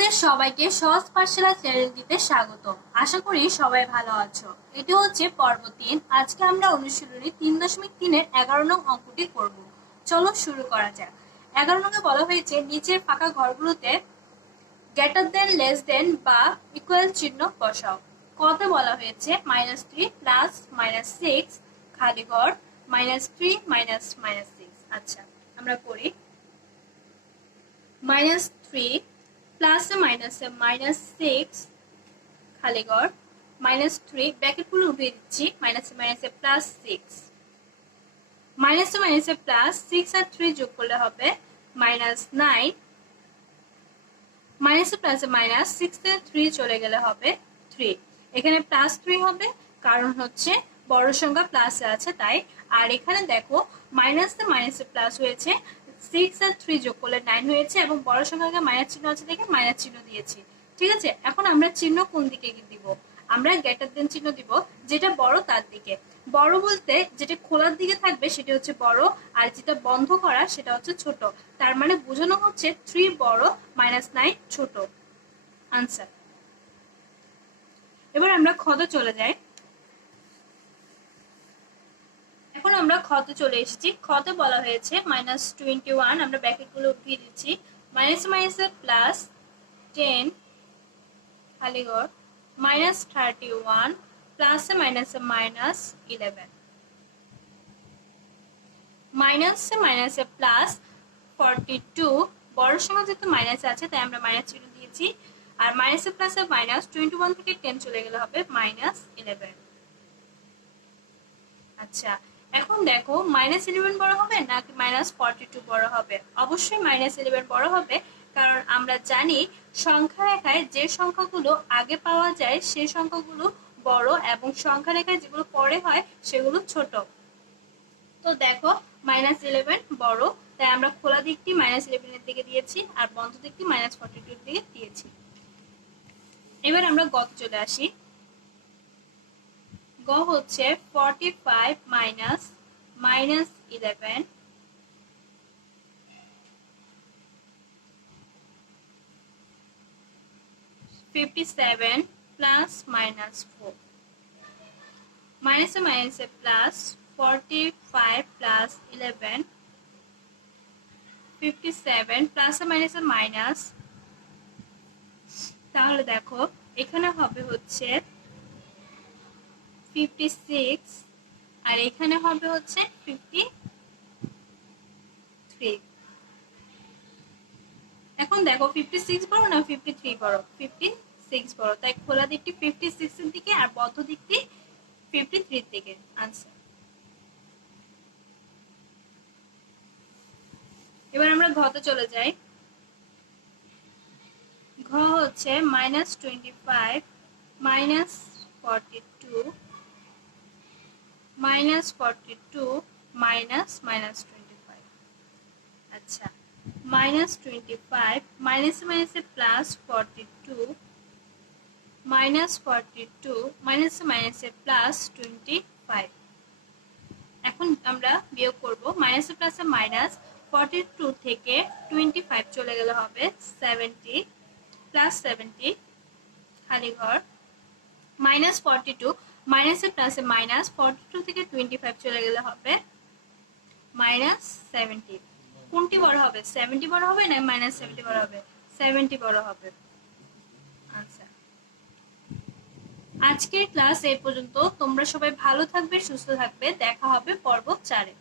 তোমাদের সবাইকে সহজ পাঠশালা চ্যানেলটিতে স্বাগত। আশা করি সবাই ভালো আছো। এটি হচ্ছে পর্ব ৩। আজকে আমরা অনুশীলনী ৩.৩ এর ১১ নং অঙ্কটি করব। চলো শুরু করা যাক। ১১ নং-এ বলা হয়েছে নিচের ফাঁকা ঘরগুলোতে গ্রেটার দেন, লেস দেন বা ইকুয়াল চিহ্ন বসাও। কতে বলা হয়েছে -3 প্লাস -6 খালি ঘর -3 -6। আচ্ছা, আমরা করি। -3 প্লাসে মাইনাসে -6 খালি ঘর -3 ব্র্যাকেটগুলো উঠিয়ে দিচ্ছি, মাইনাসে মাইনাসে +6, মাইনাসে মাইনাসে +6 আর 3 যোগ করলে হবে -9, মাইনাসে প্লাসে -6 এ 3 চলে গেলে হবে 3। এখানে +3 হবে কারণ হচ্ছে বড় সংখ্যা প্লাসে আছে তাই। আর এখানে দেখো মাইনাসে মাইনাসে প্লাস হয়েছে, 6 আর 3 যোগ করলে 9 হয়েছে এবং বড় সংখ্যাকে মাইনাস চিহ্ন আছে দেখে মাইনাস চিহ্ন দিয়েছি। ঠিক আছে, এখন আমরা চিহ্ন কোন দিকে দিব? আমরা গ্রেটার দেন চিহ্ন দিব, যেটা বড় তার দিকে। বড় বলতে যেটা খোলার দিকে থাকবে সেটা হচ্ছে বড়, আর যেটা বন্ধ করা সেটা হচ্ছে ছোট। তার মানে বোঝানো হচ্ছে 3 বড়, -9 ছোট। আনসার। এবার আমরা খতে চলে যাই। এখন আমরা খতে চলে এসেছি। খতে বলা হয়েছে -21, আমরা ব্র্যাকেটগুলো উঠিয়ে দিচ্ছি, মাইনাস মাইনাসে +10 খালি ঘর -31 প্লাসে মাইনাসে -11, মাইনাসে মাইনাসে +42, বড় সংখ্যা যেহেতু মাইনাস আছে তাই আমরা মাইনাস চিহ্ন দিয়েছি। আর মাইনাসে প্লাসে -21 থেকে 10 চলে গেলে হবে -11। আচ্ছা, এখন দেখো -11 বড় হবে নাকি -42 বড় হবে? অবশ্যই -11 বড় হবে, কারণ আমরা জানি সংখ্যা রেখায় যে সংখ্যাগুলো আগে পাওয়া যায় সেই সংখ্যাগুলো বড় এবং সংখ্যা রেখায় যেগুলো পরে হয় সেগুলো ছোট। তো দেখো -11 বড়, তাই আমরা খোলা দিকটি -11 এর দিকে দিয়েছি আর বন্ধ দিকটি -42 এর দিকে দিয়েছি। এবার আমরা গতে চলে আসি। গ হচ্ছে 45 -11 57 +-4, মাইনাসে মাইনাসে +45 +11 57 প্লাসে মাইনাসে মাইনাস, তাহলে দেখো এখানে হবে হচ্ছে 56 আর এখানে হবে হচ্ছে 53। এখন দেখো 56 বড় না 53 বড়? 56 বড়, তাই খোলা দিকটি 56 এর দিকে আর বদ্ধ দিকটি 53 এর দিকে। আনসার। এবার আমরা ঘতে চলে যাই। ঘ হচ্ছে -25 -42 -25। আচ্ছা, -25 মাইনাসে মাইনাসে +42 -42 মাইনাসে মাইনাসে +25। এখন আমরা বিয়োগ করব। মাইনাসে প্লাসে -42 থেকে 25 চলে গেলে হবে 70 +70 খালি ঘর -42, মাইনাসে প্লাসে -42 থেকে 25 চলে গেলে হবে -70। কোনটি বড় হবে? 70 বড় হবে না -70 বড় হবে? 70 বড় হবে। আচ্ছা, আজকের ক্লাস এই পর্যন্ত। তোমরা সবাই ভালো থাকবে, সুস্থ থাকবে। দেখা হবে পর্ব 4-এ।